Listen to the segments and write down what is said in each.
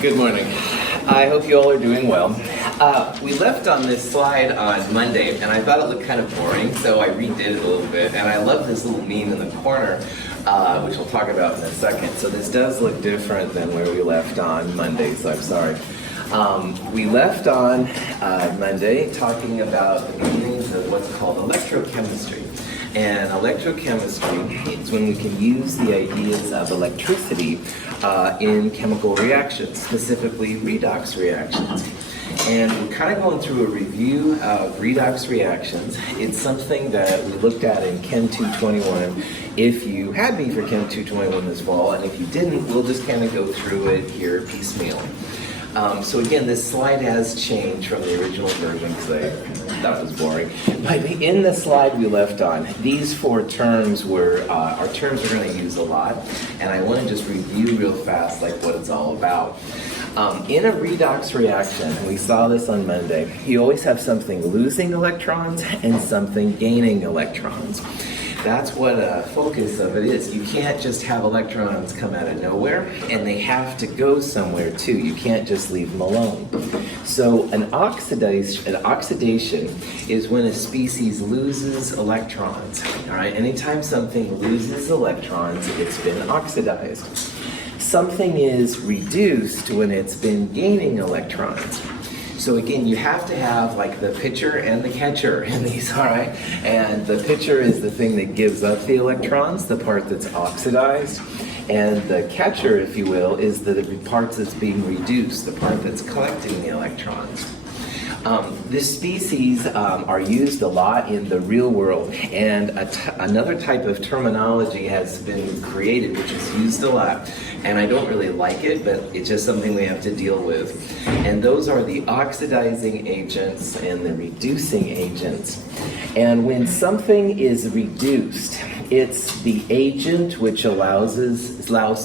Good morning. I hope you all are doing well. We left on this slide on Monday, and I thought it looked kind of boring, so I redid it a little bit. And I love this little meme in the corner, which we'll talk about in a second. So this does look different than where we left on Monday, so I'm sorry. We left on Monday talking about the beginnings of what's called electrochemistry. And electrochemistry is when we can use the ideas of electricity in chemical reactions, specifically redox reactions. And we're kind of going through a review of redox reactions. It's something that we looked at in Chem 221. If you had me for Chem 221 this fall, and if you didn't, we'll just kind of go through it here piecemeal. So again, this slide has changed from the original version because I thought it was boring. But in the slide we left on, these four terms are terms we're going to use a lot, and I want to just review real fast like what it's all about. In a redox reaction, we saw this on Monday, you always have something losing electrons and something gaining electrons. That's what a focus of it is. You can't just have electrons come out of nowhere, and they have to go somewhere too. You can't just leave them alone. So an oxidation is when a species loses electrons. All right, anytime something loses electrons, it's been oxidized. Something is reduced when it's been gaining electrons. So again, you have to have like the pitcher and the catcher in these, all right? And the pitcher is the thing that gives up the electrons, the part that's oxidized. And the catcher, if you will, is the part that's being reduced, the part that's collecting the electrons. This species are used a lot in the real world, and another type of terminology has been created which is used a lot, and I don't really like it, but it's just something we have to deal with. And those are the oxidizing agents and the reducing agents. And when something is reduced, it's the agent which allows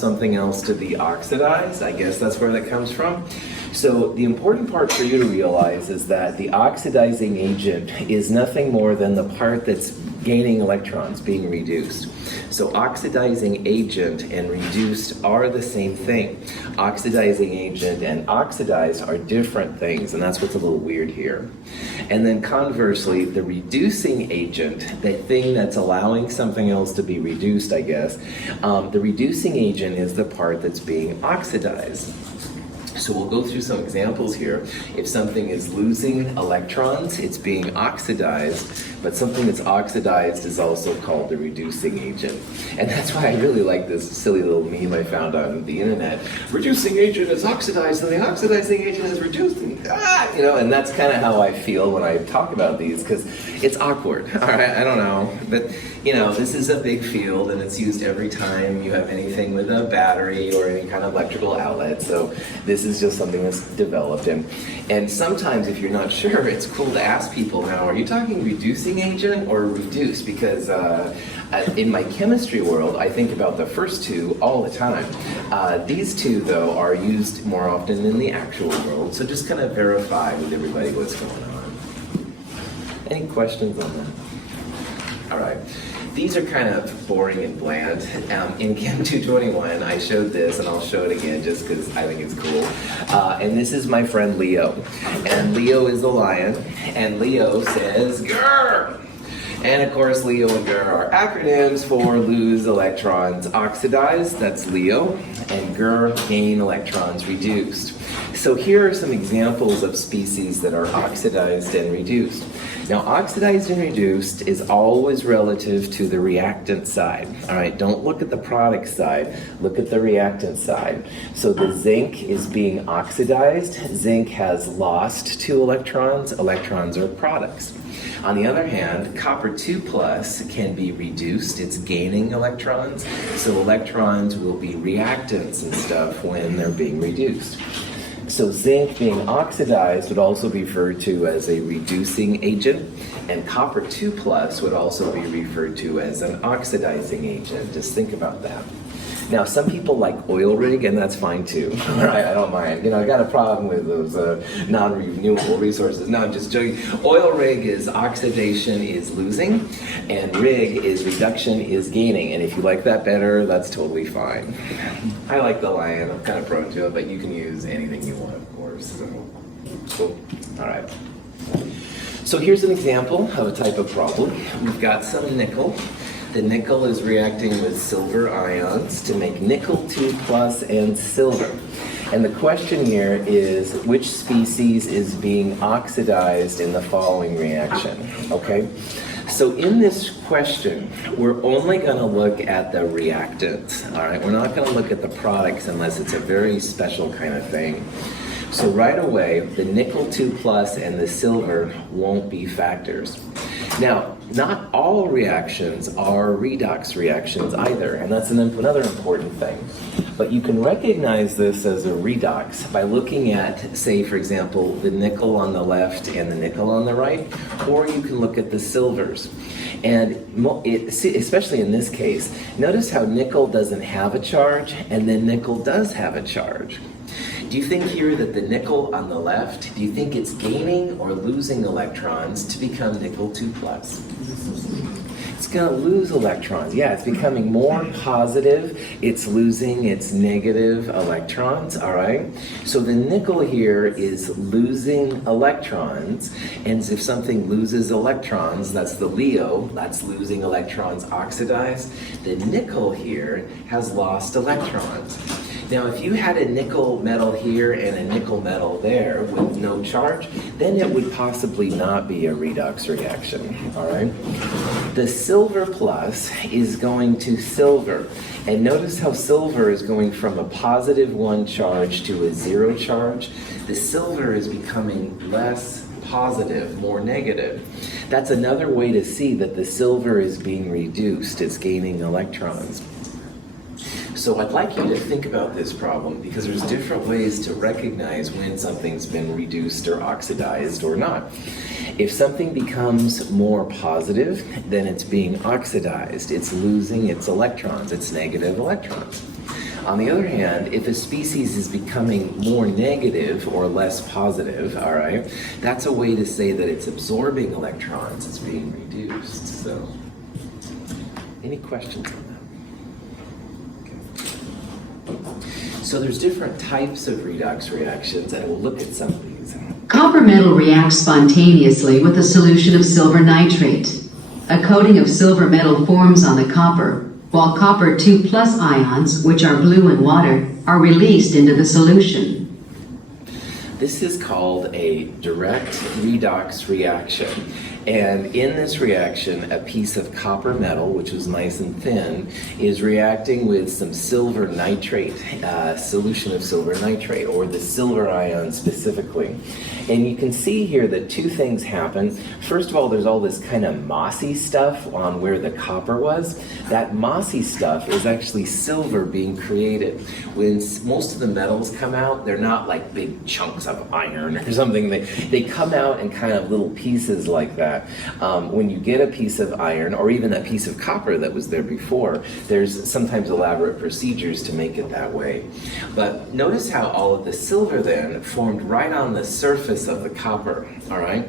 something else to be oxidized. I guess that's where that comes from. So the important part for you to realize is that the oxidizing agent is nothing more than the part that's gaining electrons, being reduced. So oxidizing agent and reduced are the same thing. Oxidizing agent and oxidized are different things, and that's what's a little weird here. And then conversely, the reducing agent, the thing that's allowing something else to be reduced, I guess, the reducing agent is the part that's being oxidized. So we'll go through some examples here. If something is losing electrons, it's being oxidized, but something that's oxidized is also called the reducing agent. And that's why I really like this silly little meme I found on the internet. Reducing agent is oxidized, and the oxidizing agent is reduced. And that's kind of how I feel when I talk about these, because it's awkward. All right, I don't know. But, this is a big field, and it's used every time you have anything with a battery or any kind of electrical outlet. So this is just something that's developed. And sometimes if you're not sure, it's cool to ask people now, are you talking reducing agent or reduced? Because in my chemistry world, I think about the first two all the time. These two, though, are used more often in the actual world. So just kind of verify with everybody what's going on. Any questions on that? All right. These are kind of boring and bland. In Chem 221, I showed this, and I'll show it again just because I think it's cool. And this is my friend Leo. And Leo is the lion, and Leo says, GER! And of course, LEO and GER are acronyms for lose electrons oxidized, that's LEO, and GER, gain electrons reduced. So here are some examples of species that are oxidized and reduced. Now, oxidized and reduced is always relative to the reactant side. All right, don't look at the product side, look at the reactant side. So the zinc is being oxidized. Zinc has lost 2 electrons. Electrons are products. On the other hand, copper 2+ can be reduced. It's gaining electrons. So electrons will be reactants and stuff when they're being reduced. So zinc being oxidized would also be referred to as a reducing agent, and copper 2+ would also be referred to as an oxidizing agent. Just think about that. Now, some people like oil rig, and that's fine too. All right, I don't mind. I got a problem with those non-renewable resources. No, I'm just joking. Oil rig is oxidation is losing, and rig is reduction is gaining. And if you like that better, that's totally fine. I like the lion. I'm kind of prone to it, but you can use anything you want, of course. So, cool. All right. So here's an example of a type of problem. We've got some nickel. The nickel is reacting with silver ions to make nickel 2 plus and silver. And the question here is, which species is being oxidized in the following reaction? Okay? So in this question, we're only going to look at the reactants. All right? We're not going to look at the products unless it's a very special kind of thing. So right away, the nickel 2 plus and the silver won't be factors. Now, not all reactions are redox reactions either, and that's another important thing. But you can recognize this as a redox by looking at, say, for example, the nickel on the left and the nickel on the right, or you can look at the silvers. And especially in this case, notice how nickel doesn't have a charge, and then nickel does have a charge. Do you think here that the nickel on the left, do you think it's gaining or losing electrons to become nickel 2 plus? It's going to lose electrons. Yeah, it's becoming more positive. It's losing its negative electrons, all right? So the nickel here is losing electrons, and if something loses electrons, that's the LEO, that's losing electrons oxidized. The nickel here has lost electrons. Now, if you had a nickel metal here and a nickel metal there with no charge, then it would possibly not be a redox reaction, all right? The silver plus is going to silver. And notice how silver is going from a positive 1 charge to a 0 charge. The silver is becoming less positive, more negative. That's another way to see that the silver is being reduced. It's gaining electrons. So I'd like you to think about this problem because there's different ways to recognize when something's been reduced or oxidized or not. If something becomes more positive, then it's being oxidized. It's losing its electrons, its negative electrons. On the other hand, if a species is becoming more negative or less positive, all right, that's a way to say that it's absorbing electrons, it's being reduced. So, any questions on that? So there's different types of redox reactions, and we'll look at some of these. Copper metal reacts spontaneously with a solution of silver nitrate. A coating of silver metal forms on the copper, while copper 2 plus ions, which are blue in water, are released into the solution. This is called a direct redox reaction. And in this reaction, a piece of copper metal, which is nice and thin, is reacting with some silver nitrate, solution of silver nitrate, or the silver ion specifically. And you can see here that two things happen. First of all, there's all this kind of mossy stuff on where the copper was. That mossy stuff is actually silver being created. When most of the metals come out, they're not like big chunks of iron or something. They come out in kind of little pieces like that. When you get a piece of iron, or even a piece of copper that was there before, there's sometimes elaborate procedures to make it that way. But notice how all of the silver then formed right on the surface of the copper, all right?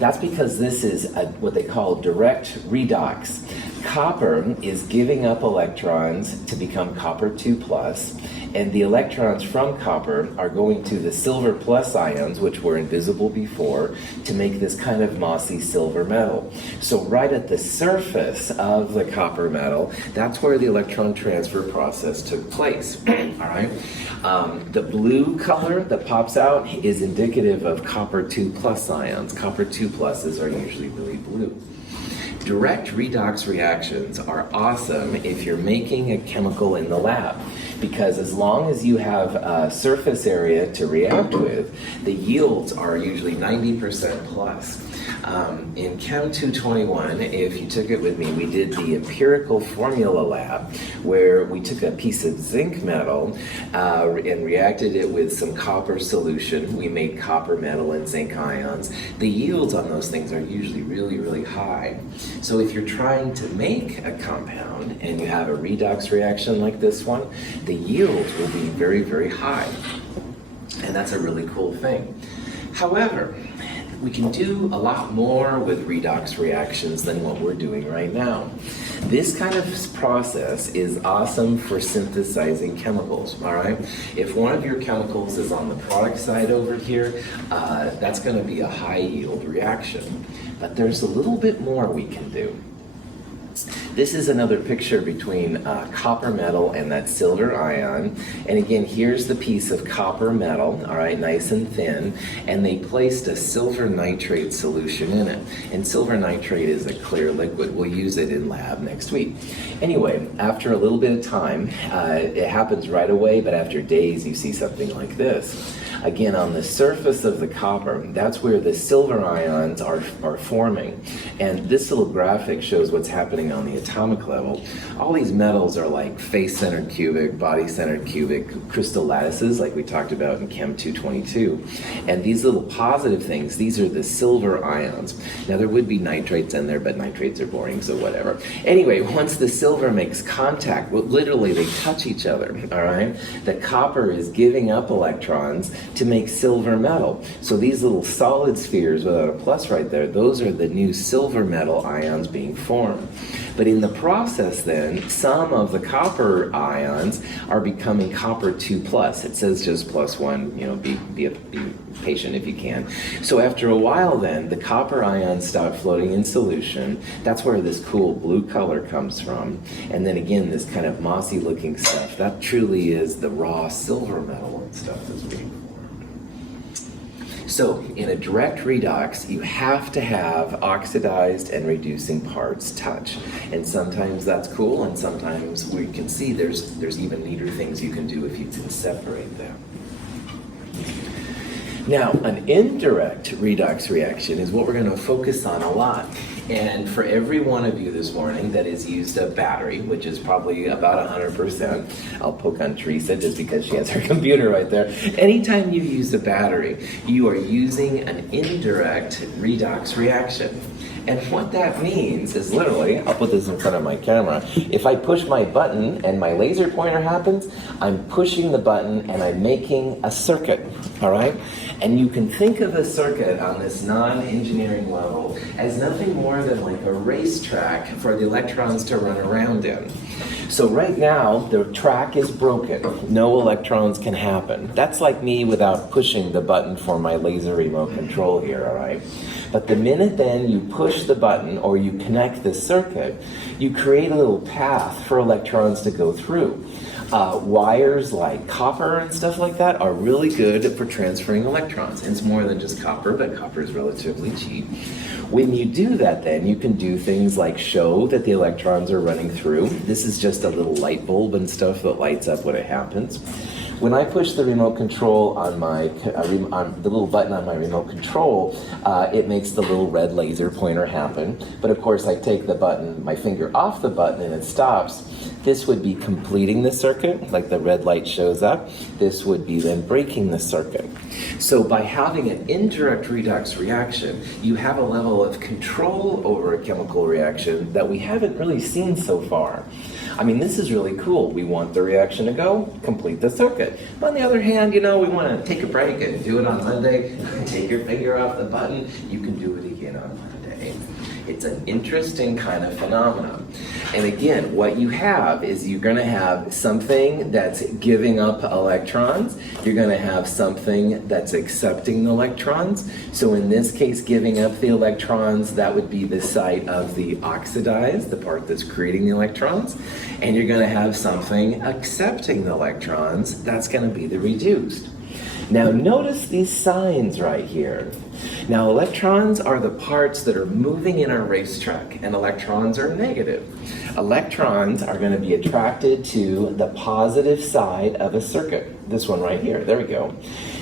That's because this is what they call direct redox. Copper is giving up electrons to become copper 2 plus, and the electrons from copper are going to the silver plus ions, which were invisible before, to make this kind of mossy silver metal. So right at the surface of the copper metal, that's where the electron transfer process took place, all right? The blue color that pops out is indicative of copper 2 plus ions. Copper 2 pluses are usually really blue. Direct redox reactions are awesome if you're making a chemical in the lab, because as long as you have a surface area to react with, the yields are usually 90% plus. In Chem 221, if you took it with me, we did the empirical formula lab where we took a piece of zinc metal and reacted it with some copper solution. We made copper metal and zinc ions. The yields on those things are usually really, really high. So if you're trying to make a compound and you have a redox reaction like this one, the yields will be very, very high. And that's a really cool thing. However, we can do a lot more with redox reactions than what we're doing right now. This kind of process is awesome for synthesizing chemicals, all right? If one of your chemicals is on the product side over here, that's going to be a high yield reaction. But there's a little bit more we can do. This is another picture between copper metal and that silver ion. And again, here's the piece of copper metal, all right, nice and thin. And they placed a silver nitrate solution in it. And silver nitrate is a clear liquid. We'll use it in lab next week. Anyway, after a little bit of time, it happens right away, but after days, you see something like this. Again, on the surface of the copper, that's where the silver ions are forming. And this little graphic shows what's happening on the atomic level. All these metals are like face-centered cubic, body-centered cubic crystal lattices, like we talked about in Chem 222. And these little positive things, these are the silver ions. Now, there would be nitrates in there, but nitrates are boring, so whatever. Anyway, once the silver makes contact, well, literally they touch each other, all right? The copper is giving up electrons to make silver metal. So these little solid spheres without a plus right there, those are the new silver metal ions being formed. But in the process then, some of the copper ions are becoming copper 2+. It says just +1, you know, be patient if you can. So after a while then, the copper ions stop floating in solution. That's where this cool blue color comes from. And then again, this kind of mossy looking stuff, that truly is the raw silver metal and stuff that's being formed. So in a direct redox, you have to have oxidized and reducing parts touch. And sometimes that's cool, and sometimes we can see there's even neater things you can do if you can separate them. Now, an indirect redox reaction is what we're going to focus on a lot. And for every one of you this morning that has used a battery, which is probably about 100%, I'll poke on Teresa just because she has her computer right there. Anytime you use a battery, you are using an indirect redox reaction. And what that means is literally, I'll put this in front of my camera, if I push my button and my laser pointer happens, I'm pushing the button and I'm making a circuit, all right? And you can think of a circuit on this non-engineering level as nothing more than like a racetrack for the electrons to run around in. So right now, the track is broken. No electrons can happen. That's like me without pushing the button for my laser remote control here, all right? But the minute then you push the button or you connect the circuit, you create a little path for electrons to go through. Wires like copper and stuff like that are really good for transferring electrons. And it's more than just copper, but copper is relatively cheap. When you do that then, you can do things like show that the electrons are running through. This is just a little light bulb and stuff that lights up when it happens. When I push the remote control on my, on the little button on my remote control, it makes the little red laser pointer happen. But of course, I take the button, my finger off the button and it stops. This would be completing the circuit, like the red light shows up. This would be then breaking the circuit. So by having an indirect redox reaction, you have a level of control over a chemical reaction that we haven't really seen so far. I mean, this is really cool. We want the reaction to go, complete the circuit. But on the other hand, you know, we want to take a break and do it on Monday. Take your finger off the button. You can do it again on Monday. It's an interesting kind of phenomenon. And again, what you have is you're going to have something that's giving up electrons. You're going to have something that's accepting the electrons. So in this case, giving up the electrons, that would be the site of the oxidized, the part that's creating the electrons. And you're going to have something accepting the electrons. That's going to be the reduced. Now notice these signs right here. Now electrons are the parts that are moving in our racetrack, and electrons are negative. Electrons are going to be attracted to the positive side of a circuit. This one right here. There we go.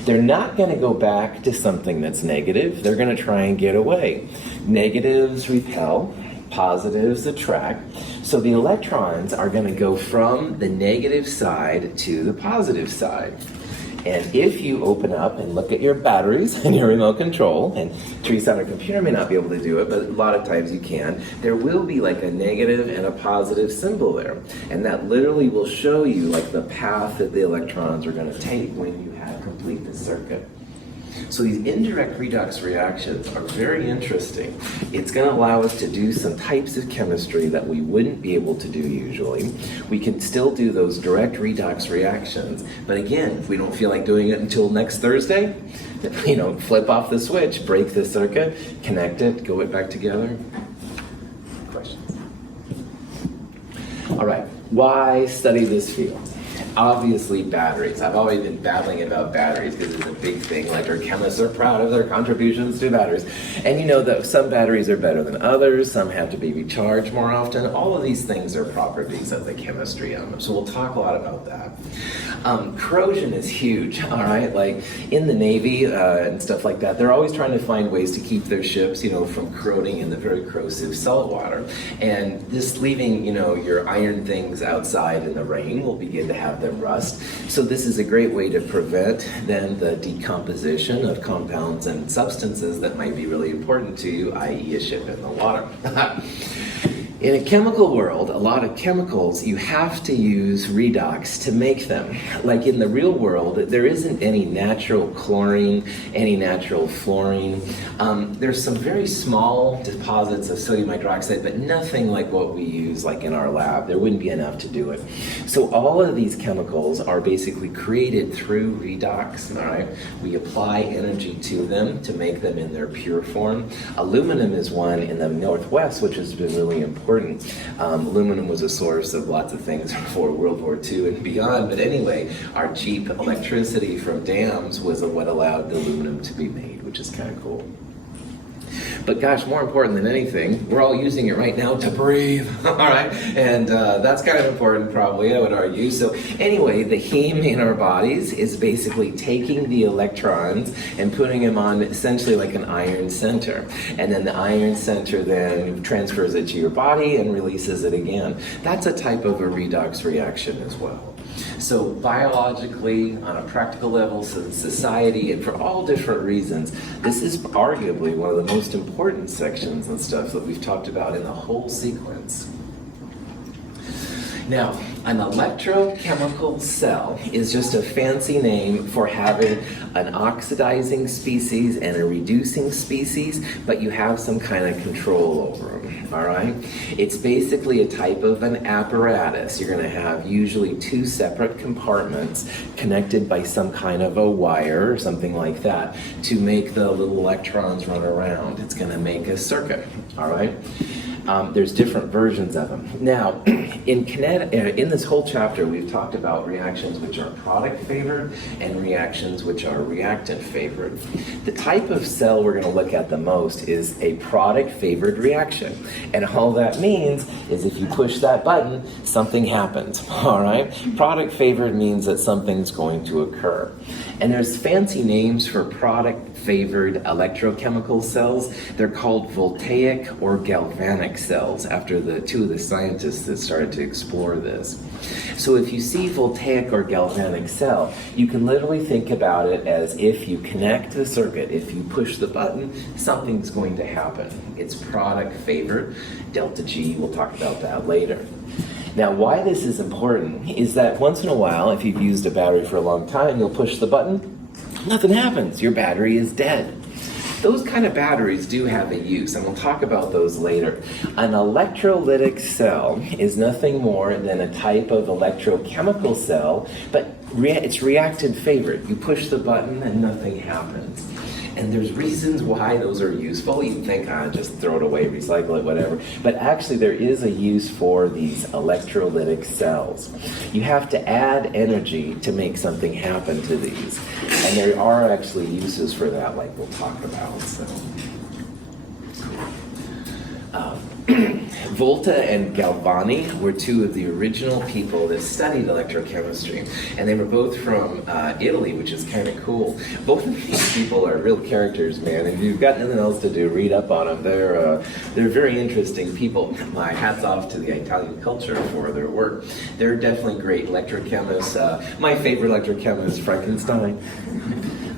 They're not going to go back to something that's negative. They're going to try and get away. Negatives repel, positives attract. So the electrons are going to go from the negative side to the positive side. And if you open up and look at your batteries and your remote control, and Teresa on her computer may not be able to do it, but a lot of times you can, there will be like a negative and a positive symbol there. And that literally will show you like the path that the electrons are going to take when you have complete the circuit. So these indirect redox reactions are very interesting. It's going to allow us to do some types of chemistry that we wouldn't be able to do usually. We can still do those direct redox reactions, but again, if we don't feel like doing it until next Thursday, flip off the switch, break the circuit, connect it, go it back together. Questions? All right, why study this field? Obviously batteries. I've always been battling about batteries because it's a big thing. Electrochemists are proud of their contributions to batteries. And you know that some batteries are better than others, some have to be recharged more often. All of these things are properties of the chemistry of them. So we'll talk a lot about that. Corrosion is huge, all right? Like in the Navy and stuff like that, they're always trying to find ways to keep their ships, from corroding in the very corrosive salt water. And just leaving, your iron things outside in the rain will begin to have them rust. So this is a great way to prevent then the decomposition of compounds and substances that might be really important to you, i.e. a ship in the water. In a chemical world, a lot of chemicals, you have to use redox to make them. Like in the real world, there isn't any natural chlorine, any natural fluorine. There's some very small deposits of sodium hydroxide, but nothing like what we use like in our lab. There wouldn't be enough to do it. So all of these chemicals are basically created through redox, all right? We apply energy to them to make them in their pure form. Aluminum is one in the Northwest, which has been really important. Aluminum was a source of lots of things before World War II and beyond, but anyway, our cheap electricity from dams was what allowed the aluminum to be made, which is kind of cool. But gosh, more important than anything, we're all using it right now to breathe, all right? And that's kind of important probably, I would argue. So anyway, the heme in our bodies is basically taking the electrons and putting them on essentially like an iron center. And then the iron center then transfers it to your body and releases it again. That's a type of a redox reaction as well. So biologically, on a practical level, so society, and for all different reasons, this is arguably one of the most important sections and stuff that we've talked about in the whole sequence. Now, an electrochemical cell is just a fancy name for having an oxidizing species and a reducing species, but you have some kind of control over them, all right? It's basically a type of an apparatus. You're going to have usually two separate compartments connected by some kind of a wire or something like that to make the little electrons run around. It's going to make a circuit, all right? There's different versions of them. Now, in this whole chapter, we've talked about reactions which are product-favored and reactions which are reactant-favored. The type of cell we're going to look at the most is a product-favored reaction. And all that means is if you push that button, something happens, all right? Product-favored means that something's going to occur. And there's fancy names for product-favored electrochemical cells. They're called voltaic or galvanic cells, after the two of the scientists that started to explore this. So if you see voltaic or galvanic cell, you can literally think about it as if you connect the circuit, if you push the button, something's going to happen. It's product-favored, delta G, we'll talk about that later. Now, why this is important is that once in a while, if you've used a battery for a long time, you'll push the button, nothing happens, your battery is dead. Those kind of batteries do have a use, and we'll talk about those later. An electrolytic cell is nothing more than a type of electrochemical cell, but it's reactant favored. You push the button and nothing happens. And there's reasons why those are useful. You think, just throw it away, recycle it, whatever. But actually there is a use for these electrolytic cells. You have to add energy to make something happen to these. And there are actually uses for that, like we'll talk about. So. Volta and Galvani were two of the original people that studied electrochemistry, and they were both from Italy, which is kind of cool. Both of these people are real characters, man, and if you've got nothing else to do, read up on them. They're very interesting people. My hat's off to the Italian culture for their work. They're definitely great electrochemists. My favorite electrochemist, Frankenstein.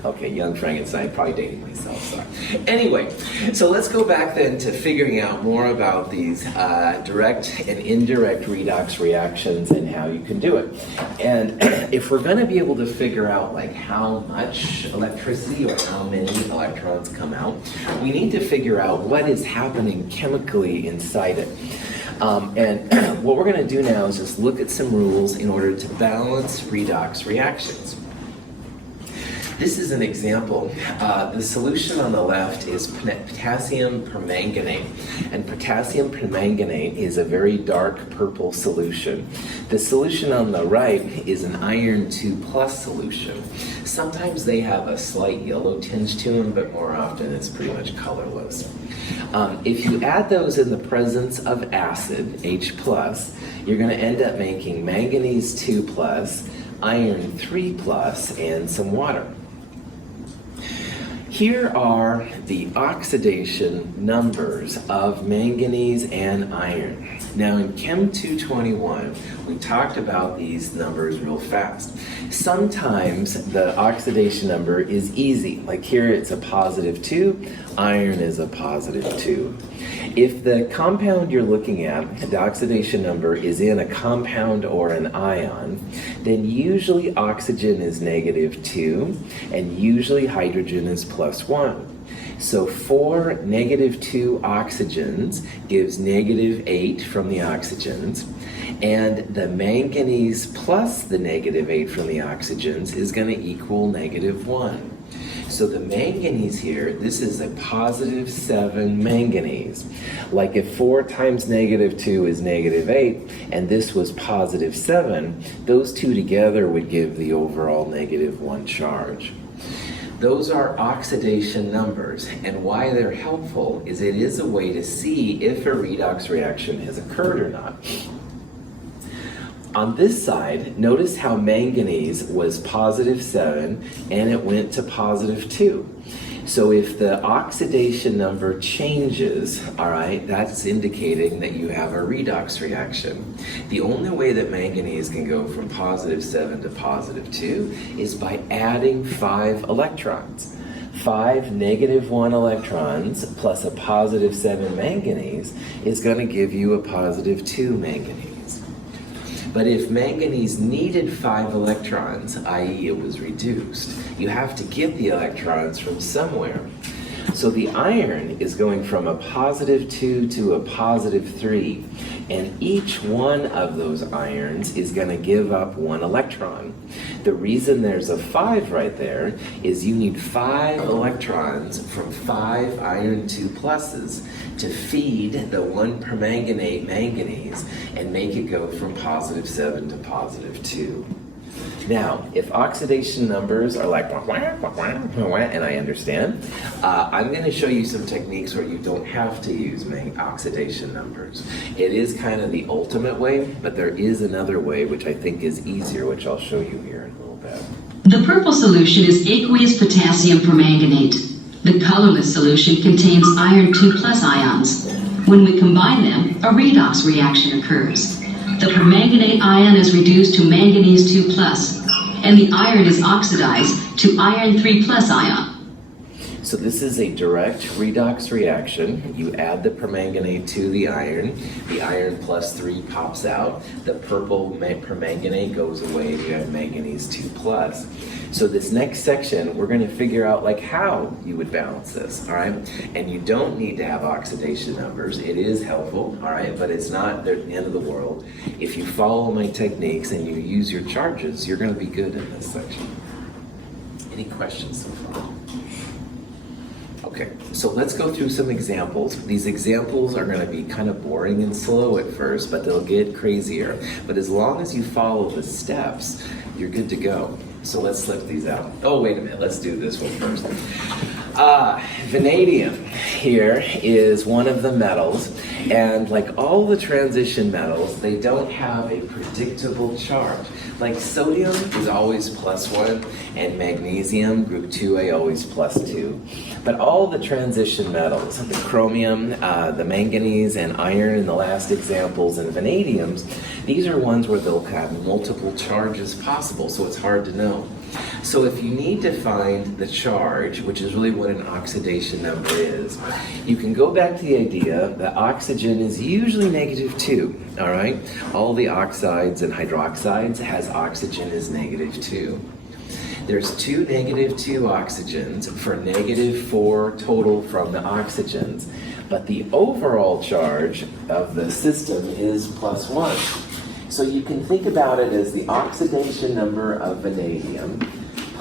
Okay, young Frankenstein, probably dating myself, sorry. Anyway, so let's go back then to figuring out more about these direct and indirect redox reactions and how you can do it. And if we're going to be able to figure out like how much electricity or how many electrons come out, we need to figure out what is happening chemically inside it. And what we're going to do now is just look at some rules in order to balance redox reactions. This is an example. The solution on the left is potassium permanganate, and potassium permanganate is a very dark purple solution. The solution on the right is an iron 2+ solution. Sometimes they have a slight yellow tinge to them, but more often it's pretty much colorless. If you add those in the presence of acid, H+, you're going to end up making manganese 2+, iron 3+, and some water. Here are the oxidation numbers of manganese and iron. Now in Chem 221, we talked about these numbers real fast. Sometimes the oxidation number is easy, like here it's a +2, iron is a +2. If the compound you're looking at, the oxidation number is in a compound or an ion, then usually oxygen is -2 and usually hydrogen is +1. So 4 -2 oxygens gives -8 from the oxygens, and the manganese plus the -8 from the oxygens is going to equal -1. So the manganese here, this is a +7 manganese. Like if 4 times -2 is -8, and this was +7, those two together would give the overall -1 charge. Those are oxidation numbers, and why they're helpful is it is a way to see if a redox reaction has occurred or not. On this side, notice how manganese was +7 and it went to +2. So if the oxidation number changes, all right, that's indicating that you have a redox reaction. The only way that manganese can go from +7 to +2 is by adding 5 electrons. 5 -1 electrons plus a +7 manganese is going to give you a +2 manganese. But if manganese needed 5 electrons, i.e. it was reduced, you have to get the electrons from somewhere. So the iron is going from a +2 to a +3, and each one of those irons is going to give up 1 electron. The reason there's a 5 right there is you need 5 electrons from 5 iron 2+ to feed the 1 permanganate manganese and make it go from +7 to +2. Now, if oxidation numbers are like, and I understand, I'm going to show you some techniques where you don't have to use oxidation numbers. It is kind of the ultimate way, but there is another way which I think is easier, which I'll show you here in a little bit. The purple solution is aqueous potassium permanganate. The colorless solution contains iron 2+ ions. When we combine them, a redox reaction occurs. The permanganate ion is reduced to manganese 2+, and the iron is oxidized to iron 3+ ion. So this is a direct redox reaction. You add the permanganate to the iron +3 pops out, the purple permanganate goes away, and you have manganese 2+. So this next section, we're going to figure out like how you would balance this, all right? And you don't need to have oxidation numbers. It is helpful, all right, but it's not the end of the world. If you follow my techniques and you use your charges, you're going to be good in this section. Any questions so far? Okay, so let's go through some examples. These examples are going to be kind of boring and slow at first, but they'll get crazier. But as long as you follow the steps, you're good to go. So let's slip these out. Oh, wait a minute, let's do this one first. Vanadium here is one of the metals, And like all the transition metals, they don't have a predictable charge. Like sodium is always +1, and magnesium, group 2A, always +2. But all the transition metals, the chromium, the manganese, and iron in the last examples, and vanadiums, these are ones where they'll have multiple charges possible, so it's hard to know. So if you need to find the charge, which is really what an oxidation number is, you can go back to the idea that oxygen is usually -2, all right? All the oxides and hydroxides has oxygen as -2. There's 2 -2 oxygens for -4 total from the oxygens, but the overall charge of the system is +1. So you can think about it as the oxidation number of vanadium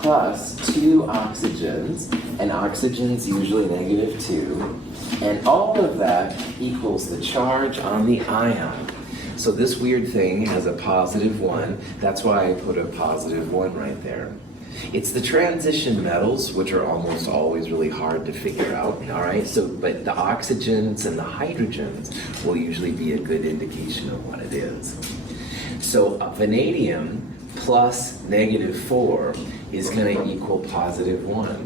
plus 2 oxygens, and oxygen's usually -2, and all of that equals the charge on the ion. So this weird thing has a +1, that's why I put a +1 right there. It's the transition metals, which are almost always really hard to figure out, all right? So, but the oxygens and the hydrogens will usually be a good indication of what it is. So vanadium plus -4 is going to equal +1.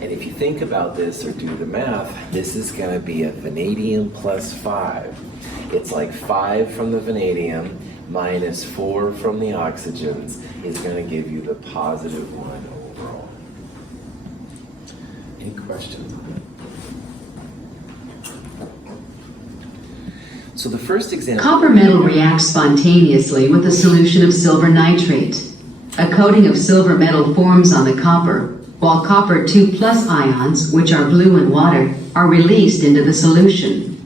And if you think about this or do the math, this is going to be a vanadium plus 5. It's like 5 from the vanadium minus 4 from the oxygens is going to give you the +1 overall. Any questions on that? So the first example... Copper metal reacts spontaneously with a solution of silver nitrate. A coating of silver metal forms on the copper, while copper 2+ ions, which are blue in water, are released into the solution.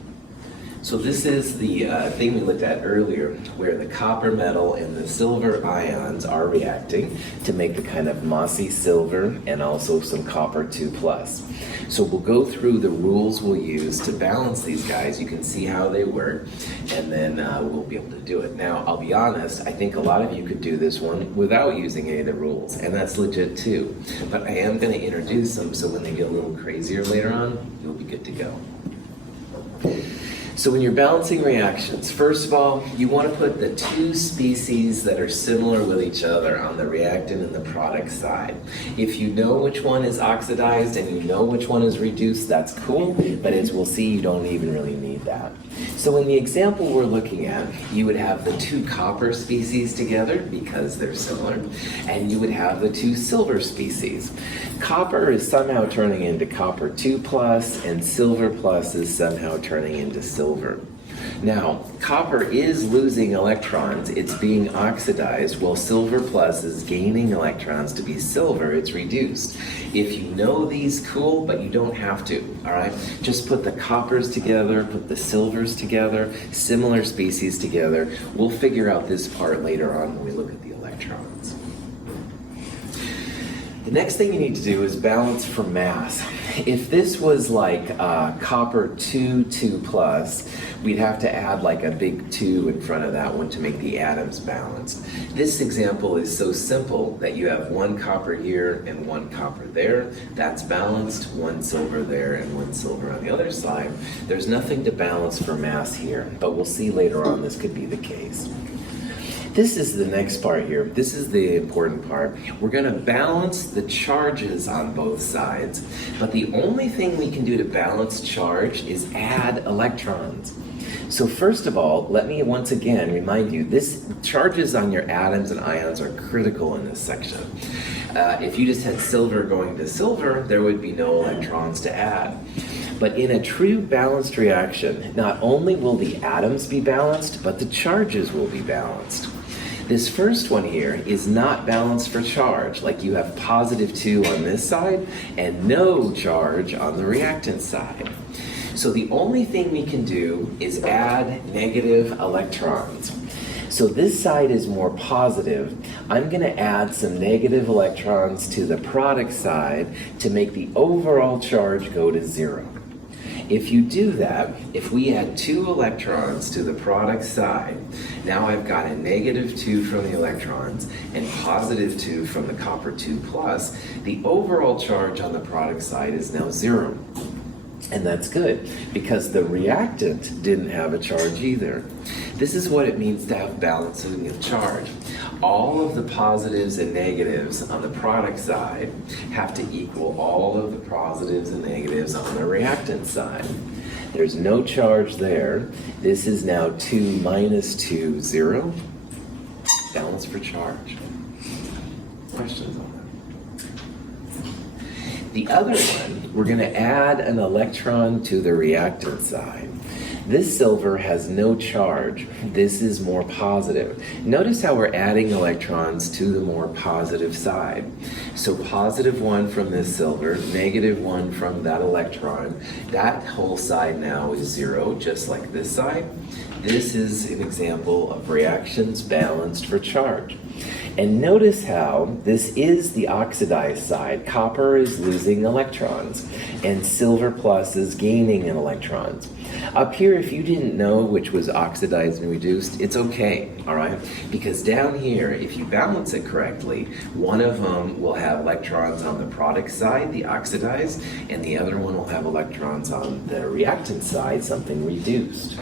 So this is the thing we looked at earlier, where the copper metal and the silver ions are reacting to make the kind of mossy silver and also some copper 2+. So we'll go through the rules we'll use to balance these guys. You can see how they work, and then we'll be able to do it. Now, I'll be honest, I think a lot of you could do this one without using any of the rules, and that's legit too. But I am going to introduce them, so when they get a little crazier later on, you'll be good to go. So when you're balancing reactions, first of all, you want to put the 2 species that are similar with each other on the reactant and the product side. If you know which one is oxidized and you know which one is reduced, that's cool, but as we'll see, you don't even really need that. So in the example we're looking at, you would have the 2 copper species together because they're similar, and you would have the 2 silver species. Copper is somehow turning into copper 2+, and silver plus is somehow turning into silver. Now, copper is losing electrons, it's being oxidized, while silver plus is gaining electrons to be silver, it's reduced. If you know these, cool, but you don't have to, all right? Just put the coppers together, put the silvers together, similar species together. We'll figure out this part later on when we look at the electrons. The next thing you need to do is balance for mass. If this was like copper 2+, we'd have to add like a big 2 in front of that one to make the atoms balanced. This example is so simple that you have 1 copper here and 1 copper there. That's balanced, 1 silver there and 1 silver on the other side. There's nothing to balance for mass here, but we'll see later on this could be the case. This is the next part here. This is the important part. We're going to balance the charges on both sides, but the only thing we can do to balance charge is add electrons. So first of all, let me once again remind you, this charges on your atoms and ions are critical in this section. If you just had silver going to silver, there would be no electrons to add. But in a true balanced reaction, not only will the atoms be balanced, but the charges will be balanced. This first one here is not balanced for charge, like you have +2 on this side and no charge on the reactant side. So the only thing we can do is add negative electrons. So this side is more positive. I'm going to add some negative electrons to the product side to make the overall charge go to 0. If you do that, if we add 2 electrons to the product side, now I've got a -2 from the electrons and +2 from the copper 2+, the overall charge on the product side is now 0. And that's good, because the reactant didn't have a charge either. This is what it means to have balancing of charge. All of the positives and negatives on the product side have to equal all of the positives and negatives on the reactant side. There's no charge there. This is now 2 minus 2, 0. Balance for charge. Questions on that? The other one, we're going to add an electron to the reactant side. This silver has no charge. This is more positive. Notice how we're adding electrons to the more positive side. So +1 from this silver, -1 from that electron. That whole side now is 0, just like this side. This is an example of reactions balanced for charge. And notice how this is the oxidized side. Copper is losing electrons, and silver plus is gaining in electrons. Up here, if you didn't know which was oxidized and reduced, it's okay, all right? Because down here, if you balance it correctly, one of them will have electrons on the product side, the oxidized, and the other one will have electrons on the reactant side, something reduced.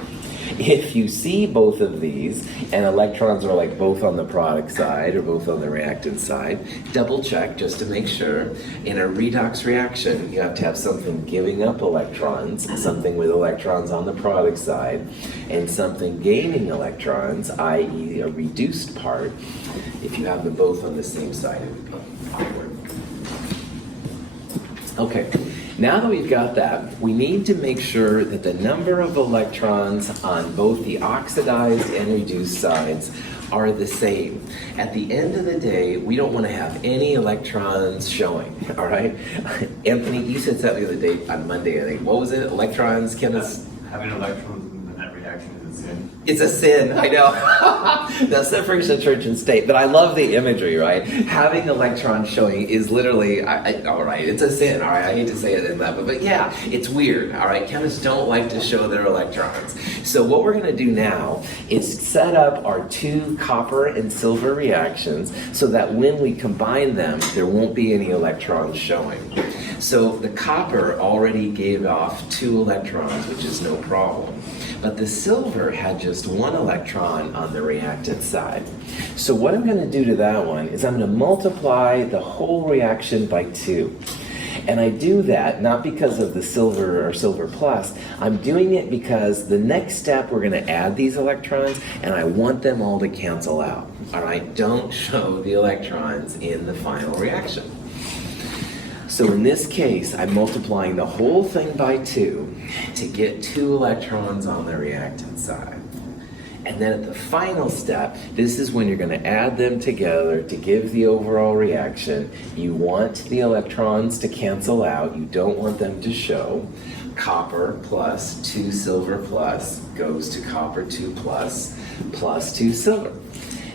If you see both of these and electrons are like both on the product side or both on the reactant side, double check just to make sure. In a redox reaction, you have to have something giving up electrons, something with electrons on the product side, and something gaining electrons, i.e. a reduced part. If you have them both on the same side, it would be awkward. Okay. Now that we've got that, we need to make sure that the number of electrons on both the oxidized and reduced sides are the same. At the end of the day, we don't want to have any electrons showing, all right? Anthony, you said something the other day on Monday, I think. What was it? Electrons, chemists? Having electrons in that reaction is a sin. It's a sin, I know. That's separation of church and state. But I love the imagery, right? Having electrons showing is literally, all right, it's a sin, all right? I hate to say it in that, but yeah, it's weird, all right? Chemists don't like to show their electrons. So what we're going to do now is set up our 2 copper and silver reactions so that when we combine them, there won't be any electrons showing. So the copper already gave off 2 electrons, which is no problem. But the silver had just 1 electron on the reactant side. So what I'm going to do to that one is I'm going to multiply the whole reaction by 2. And I do that not because of the silver or silver plus. I'm doing it because the next step we're going to add these electrons and I want them all to cancel out. All right, don't show the electrons in the final reaction. So in this case, I'm multiplying the whole thing by 2 to get 2 electrons on the reactant side. And then at the final step, this is when you're going to add them together to give the overall reaction. You want the electrons to cancel out. You don't want them to show. Copper plus 2 silver plus goes to copper 2 plus 2 silver.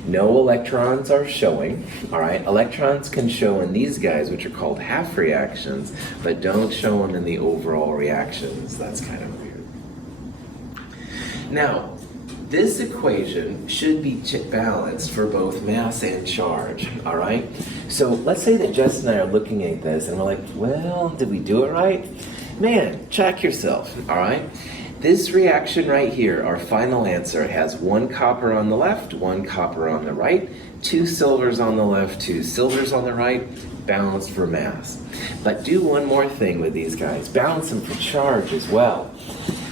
No electrons are showing, all right? Electrons can show in these guys, which are called half reactions, but don't show them in the overall reactions. That's kind of weird. Now, this equation should be balanced for both mass and charge, all right? So let's say that Justin and I are looking at this and we're like, well, did we do it right? Man, check yourself, all right? This reaction right here, our final answer, has 1 copper on the left, 1 copper on the right, 2 silvers on the left, 2 silvers on the right, balanced for mass. But do one more thing with these guys, balance them for charge as well.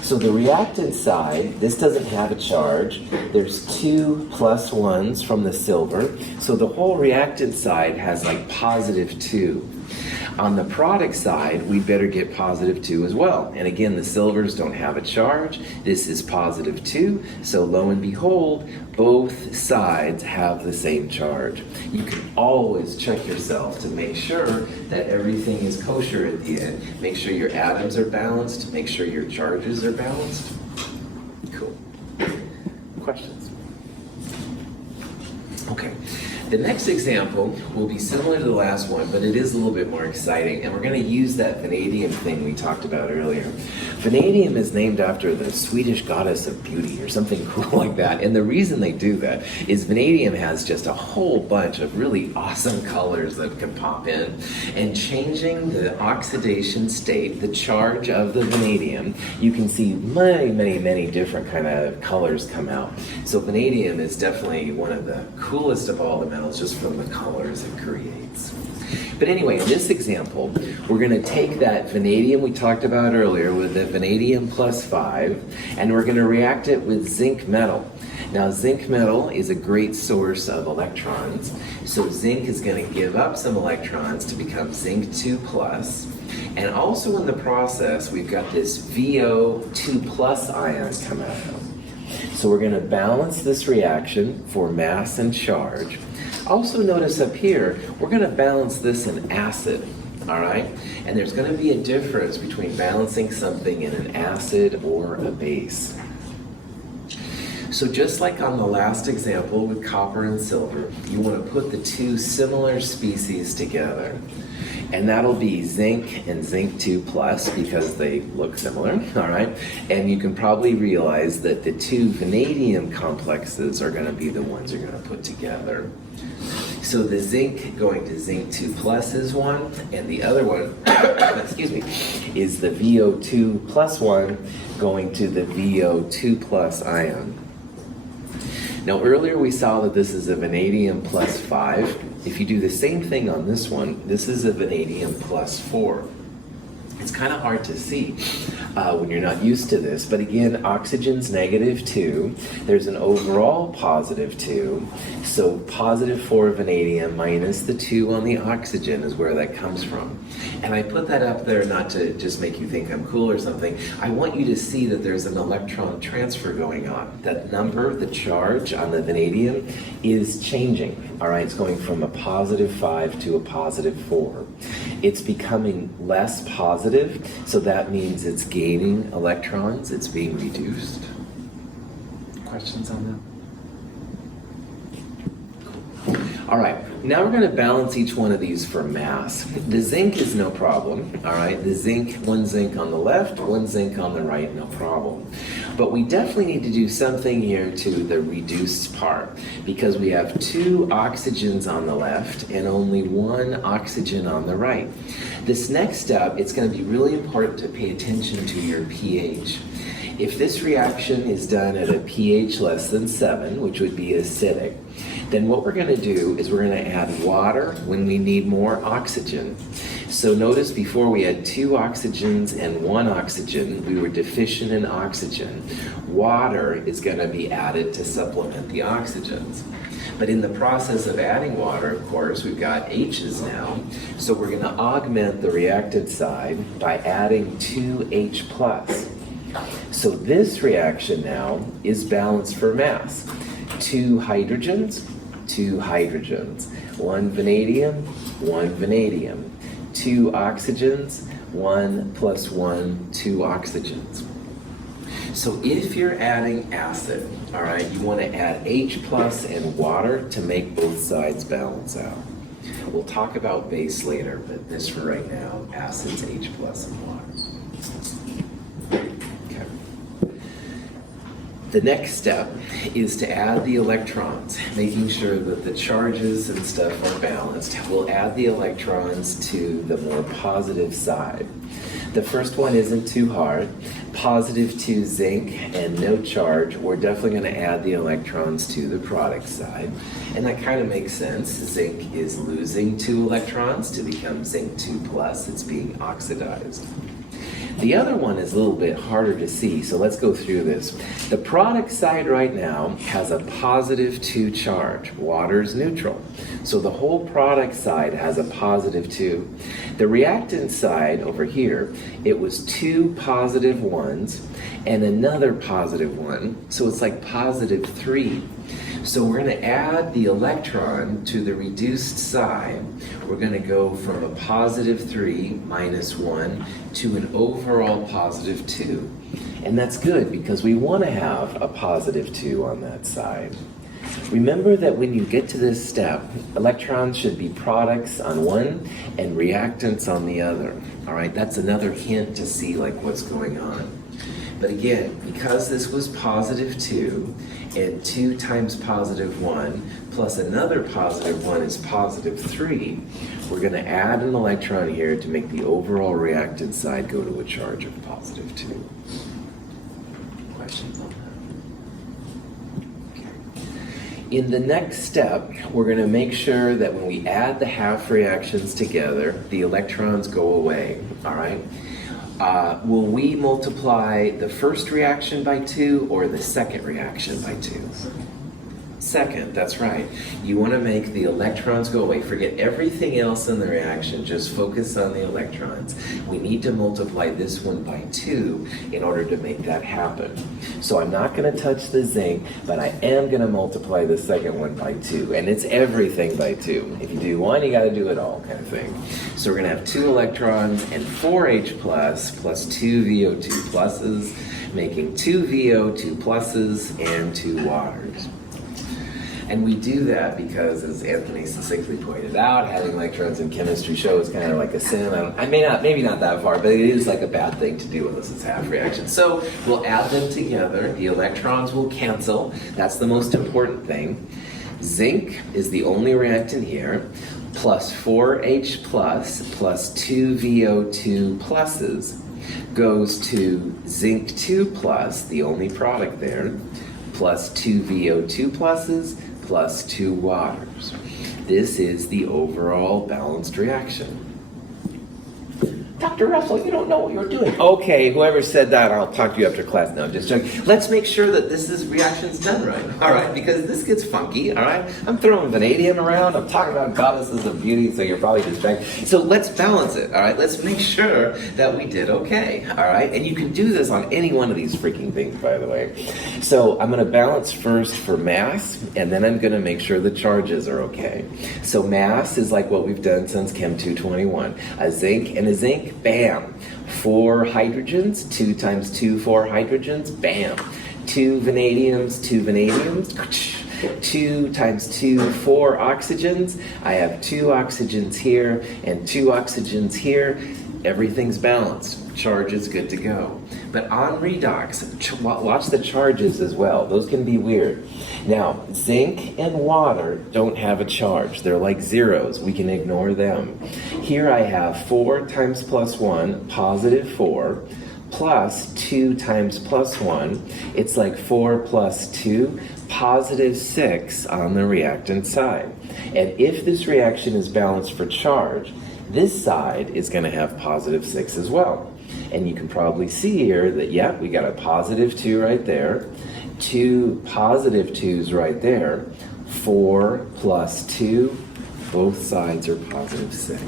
So the reactant side, this doesn't have a charge. There's 2 plus 1s from the silver. So the whole reactant side has like +2. On the product side, we better get +2 as well. And again, the silvers don't have a charge. This is +2. So lo and behold, both sides have the same charge. You can always check yourself to make sure that everything is kosher at the end. Make sure your atoms are balanced. Make sure your charges are balanced. Cool. Questions? Okay. The next example will be similar to the last one, but it is a little bit more exciting, and we're going to use that vanadium thing we talked about earlier. Vanadium is named after the Swedish goddess of beauty or something cool like that, and the reason they do that is vanadium has just a whole bunch of really awesome colors that can pop in, and changing the oxidation state, the charge of the vanadium, you can see many different kind of colors come out. So vanadium is definitely one of the coolest of all the metals just from the colors it creates. But anyway, in this example, we're going to take that vanadium we talked about earlier with the vanadium plus 5, and we're going to react it with zinc metal. Now, zinc metal is a great source of electrons, so zinc is going to give up some electrons to become zinc 2 plus. And also in the process, we've got this VO2 plus ion come out. So we're going to balance this reaction for mass and charge. Also notice up here, we're going to balance this in acid, all right? And there's going to be a difference between balancing something in an acid or a base. So just like on the last example with copper and silver, you want to put the two similar species together. And that'll be zinc and zinc 2 plus because they look similar, all right? And you can probably realize that the two vanadium complexes are going to be the ones you're going to put together. So the zinc going to zinc 2 plus is one, and the other one, excuse me, is the VO2 plus one going to the VO2 plus ion. Now earlier we saw that this is a vanadium plus 5. If you do the same thing on this one, this is a vanadium plus 4. It's kind of hard to see when you're not used to this, but again, oxygen's -2. There's an overall +2. So +4 vanadium minus the 2 on the oxygen is where that comes from. And I put that up there not to just make you think I'm cool or something. I want you to see that there's an electron transfer going on. That number, the charge on the vanadium, is changing. All right, it's going from a +5 to a +4. It's becoming less positive, so that means it's gaining electrons, it's being reduced. Questions on that? All right, now we're going to balance each one of these for mass. The zinc is no problem, all right? The zinc, one zinc on the left, one zinc on the right, no problem. But we definitely need to do something here to the reduced part because we have 2 oxygens on the left and only 1 oxygen on the right. This next step, it's going to be really important to pay attention to your pH. If this reaction is done at a pH less than 7, which would be acidic, then what we're going to do is we're going to add water when we need more oxygen. So notice before we had 2 oxygens and 1 oxygen, we were deficient in oxygen. Water is going to be added to supplement the oxygens. But in the process of adding water, of course, we've got H's now. So we're going to augment the reactant side by adding 2H plus. So this reaction now is balanced for mass. 2 hydrogens, 2 hydrogens. 1 vanadium, 1 vanadium. 2 oxygens, 1 plus 1, 2 oxygens. So if you're adding acid, all right, you want to add H plus and water to make both sides balance out. We'll talk about base later, but this for right now, acids, H plus and water. The next step is to add the electrons, making sure that the charges and stuff are balanced. We'll add the electrons to the more positive side. The first one isn't too hard. +2 zinc and no charge. We're definitely going to add the electrons to the product side. And that kind of makes sense. Zinc is losing 2 electrons to become zinc 2 plus. It's being oxidized. The other one is a little bit harder to see, so let's go through this. The product side right now has a +2 charge. Water's neutral. So the whole product side has a +2. The reactant side over here, it was 2 positive ones and another positive one, so it's like +3. So we're going to add the electron to the reduced side. We're going to go from a +3 minus 1 to an overall +2. And that's good because we want to have a +2 on that side. Remember that when you get to this step, electrons should be products on one and reactants on the other. All right, that's another hint to see like what's going on. But again, because this was positive 2, and 2 times positive 1 plus another positive 1 is positive 3, we're going to add an electron here to make the overall reactant side go to a charge of positive 2. Questions on that? Okay. In the next step, we're going to make sure that when we add the half reactions together, the electrons go away. All right? Will we multiply the first reaction by 2 or the second reaction by 2? Second, that's right. You want to make the electrons go away. Forget everything else in the reaction. Just focus on the electrons. We need to multiply this one by 2 in order to make that happen. So I'm not going to touch the zinc, but I am going to multiply the second one by 2. And it's everything by 2. If you do one, you got to do it all kind of thing. So we're going to have 2 electrons and 4 H plus 2 VO2 pluses, making 2 VO2 pluses and 2 waters. And we do that because, as Anthony succinctly pointed out, having electrons in chemistry shows kind of like a sin. Maybe not that far, but it is like a bad thing to do unless it's half reaction. So we'll add them together. The electrons will cancel. That's the most important thing. Zinc is the only reactant here. Plus 4H plus 2 VO2 pluses goes to zinc 2 plus, the only product there, plus 2 VO2 pluses, plus 2 waters. This is the overall balanced reaction. Dr. Russell, you don't know what you're doing. Okay, whoever said that, I'll talk to you after class. No, just joking. Let's make sure that reaction's done right, all right? Because this gets funky, all right? I'm throwing vanadium around. I'm talking about goddesses of beauty, so you're probably distracted. So let's balance it, all right? Let's make sure that we did okay, all right? And you can do this on any one of these freaking things, by the way. So I'm going to balance first for mass, and then I'm going to make sure the charges are okay. So mass is like what we've done since Chem 221. A zinc and a zinc, bam. 4 hydrogens, 2 times 2, 4 hydrogens, bam. 2 vanadiums, 2 vanadiums, 2 times 2, 4 oxygens. I have 2 oxygens here and 2 oxygens here. Everything's balanced. Charge is good to go. But on redox, watch the charges as well. Those can be weird. Now, zinc and water don't have a charge. They're like zeros. We can ignore them. Here I have 4 times plus 1, positive 4, plus 2 times plus 1. It's like 4 plus 2, positive 6 on the reactant side. And if this reaction is balanced for charge, this side is going to have positive 6 as well. And you can probably see here that, yeah, we got a positive 2 right there, 2 positive 2s right there, 4 plus 2, both sides are positive 6.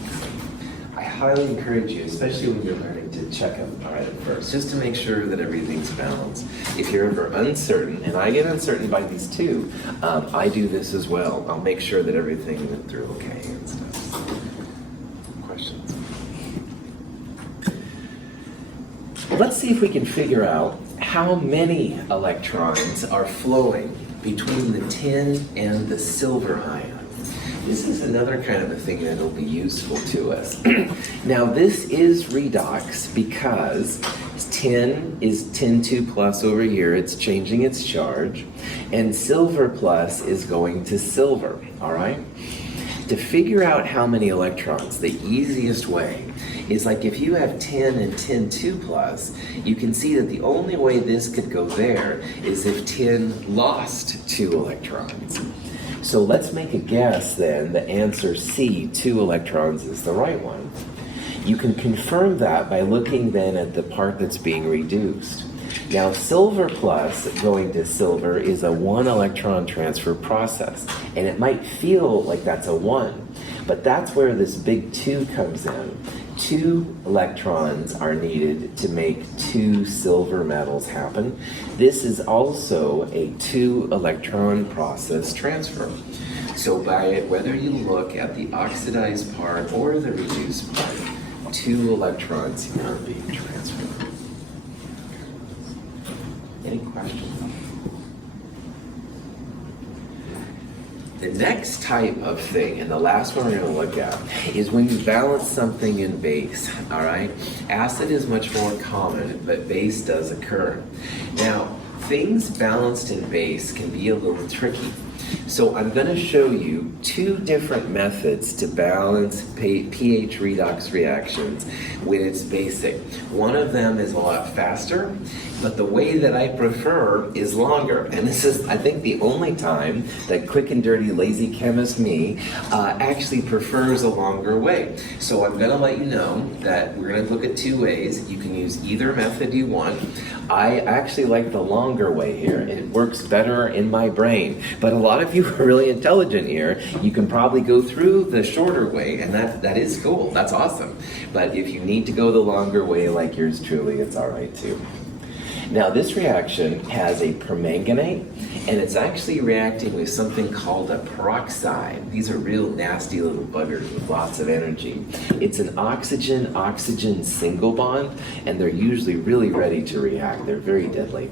I highly encourage you, especially when you're learning, to check them right at first, just to make sure that everything's balanced. If you're ever uncertain, and I get uncertain by these too, I do this as well. I'll make sure that everything went through okay and stuff. Questions? Let's see if we can figure out how many electrons are flowing between the tin and the silver ion. This is another kind of a thing that will be useful to us. Now this is redox because tin is tin 2 plus over here, it's changing its charge, and silver plus is going to silver, all right? To figure out how many electrons, the easiest way is like if you have tin and tin 2 plus, you can see that the only way this could go there is if tin lost 2 electrons. So let's make a guess then, the answer C, 2 electrons, is the right one. You can confirm that by looking then at the part that's being reduced. Now silver plus going to silver is a 1 electron transfer process, and it might feel like that's a 1, but that's where this big 2 comes in. 2 electrons are needed to make 2 silver metals happen. This is also a 2 electron process transfer. So by it, whether you look at the oxidized part or the reduced part, 2 electrons here are being transferred. Any questions? The next type of thing, and the last one we're going to look at, is when you balance something in base, all right? Acid is much more common, but base does occur. Now, things balanced in base can be a little tricky. So I'm going to show you two different methods to balance pH redox reactions when it's basic. One of them is a lot faster, but the way that I prefer is longer. And this is, I think, the only time that quick and dirty lazy chemist me actually prefers a longer way. So I'm going to let you know that we're going to look at two ways. You can use either method you want. I actually like the longer way here. It works better in my brain. But a lot of you are really intelligent here. You can probably go through the shorter way, and that is cool. That's awesome. But if you need to go the longer way like yours truly, it's all right too. Now this reaction has a permanganate, and it's actually reacting with something called a peroxide. These are real nasty little buggers with lots of energy. It's an oxygen-oxygen single bond, and they're usually really ready to react. They're very deadly.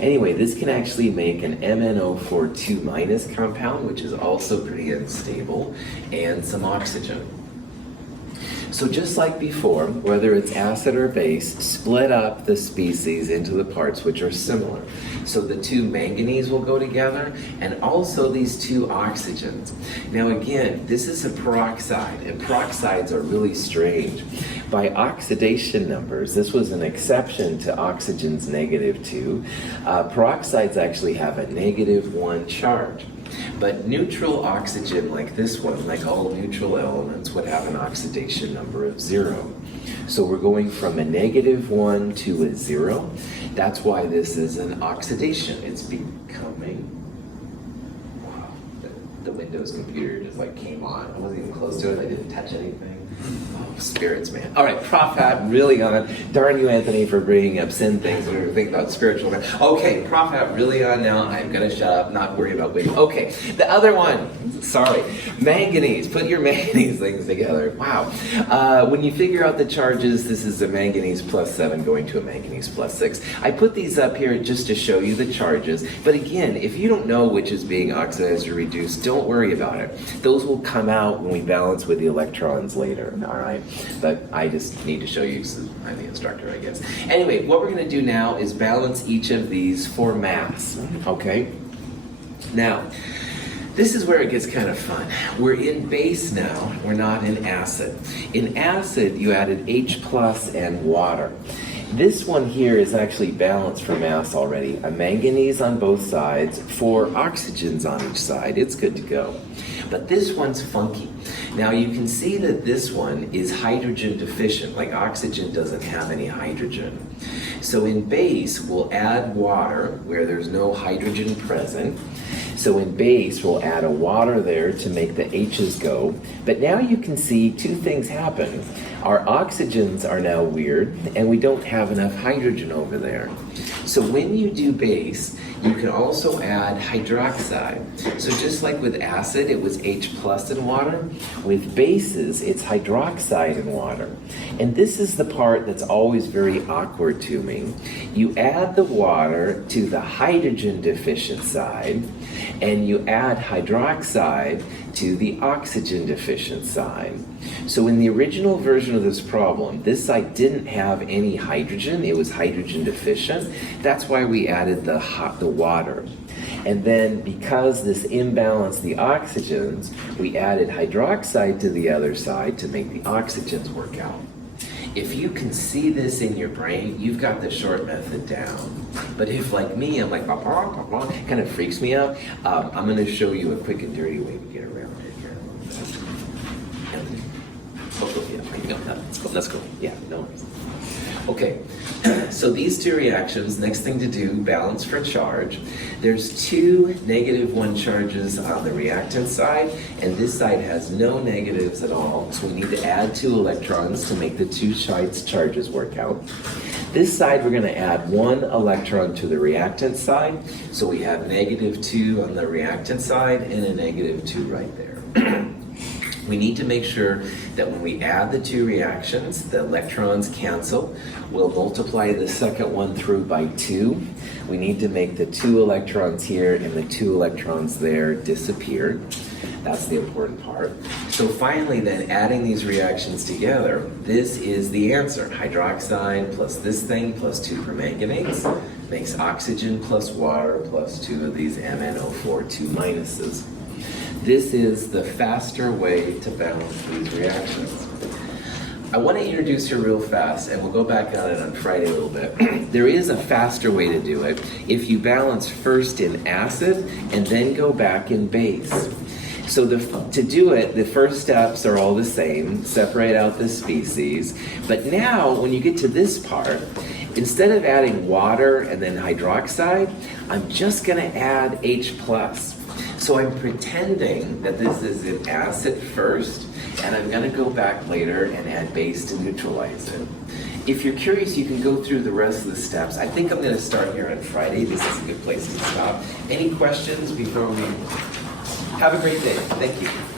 Anyway, this can actually make an MnO4 2- compound, which is also pretty unstable, and some oxygen. So just like before, whether it's acid or base, split up the species into the parts which are similar. So the two manganese will go together, and also these two oxygens. Now again, this is a peroxide, and peroxides are really strange. By oxidation numbers, this was an exception to oxygen's -2. Peroxides actually have a -1 charge. But neutral oxygen like this one, like all neutral elements, would have an oxidation number of 0. So we're going from a -1 to a 0. That's why this is an oxidation. It's becoming... Wow, the Windows computer just like came on. I wasn't even close to it. I didn't touch anything. Oh, spirits, man. All right, Prof Hat, really on. Darn you, Anthony, for bringing up sin things when we were thinking about spiritual. Okay, Prof Hat, really on now. I'm going to shut up, not worry about waiting. Okay, the other one. Sorry. Manganese. Put your manganese things together. Wow. When you figure out the charges, this is a manganese +7 going to a manganese +6. I put these up here just to show you the charges. But again, if you don't know which is being oxidized or reduced, don't worry about it. Those will come out when we balance with the electrons later. All right, but I just need to show you because I'm the instructor, I guess. Anyway, what we're going to do now is balance each of these for mass, okay? Now, this is where it gets kind of fun. We're in base now, we're not in acid. In acid, you added H+ and water. This one here is actually balanced for mass already. A manganese on both sides, 4 oxygens on each side. It's good to go. But this one's funky. Now you can see that this one is hydrogen deficient, like oxygen doesn't have any hydrogen. So in base, we'll add water where there's no hydrogen present. So in base, we'll add a water there to make the H's go. But now you can see two things happen. Our oxygens are now weird, and we don't have enough hydrogen over there. So when you do base, you can also add hydroxide. So just like with acid, it was H+ in water. With bases, it's hydroxide in water. And this is the part that's always very awkward to me. You add the water to the hydrogen deficient side, and you add hydroxide to the oxygen deficient side. So in the original version of this problem, this side didn't have any hydrogen. It was hydrogen deficient. That's why we added the water. And then because this imbalanced the oxygens, we added hydroxide to the other side to make the oxygens work out. If you can see this in your brain, you've got the short method down. But if, like me, I'm like, kind of freaks me out, I'm going to show you a quick and dirty way to get around it here. Let's go. Yeah, no worries. Okay, so these two reactions, next thing to do, balance for charge. There's 2 -1 charges on the reactant side, and this side has no negatives at all. So we need to add 2 electrons to make the 2 sides charges work out. This side, we're going to add 1 electron to the reactant side. So we have -2 on the reactant side and a -2 right there. We need to make sure that when we add the two reactions, the electrons cancel. We'll multiply the second one through by 2. We need to make the 2 electrons here and the 2 electrons there disappear. That's the important part. So finally then, adding these reactions together, this is the answer. Hydroxide plus this thing plus 2 permanganates makes oxygen plus water plus 2 of these MnO4, 2 minuses. This is the faster way to balance these reactions. I want to introduce her real fast, and we'll go back on it on Friday a little bit. There is a faster way to do it if you balance first in acid and then go back in base. So to do it, the first steps are all the same, separate out the species, but now when you get to this part, instead of adding water and then hydroxide, I'm just going to add H+. So I'm pretending that this is an acid first, and I'm going to go back later and add base to neutralize it. If you're curious, you can go through the rest of the steps. I think I'm going to start here on Friday. This is a good place to stop. Any questions before we... Have a great day. Thank you.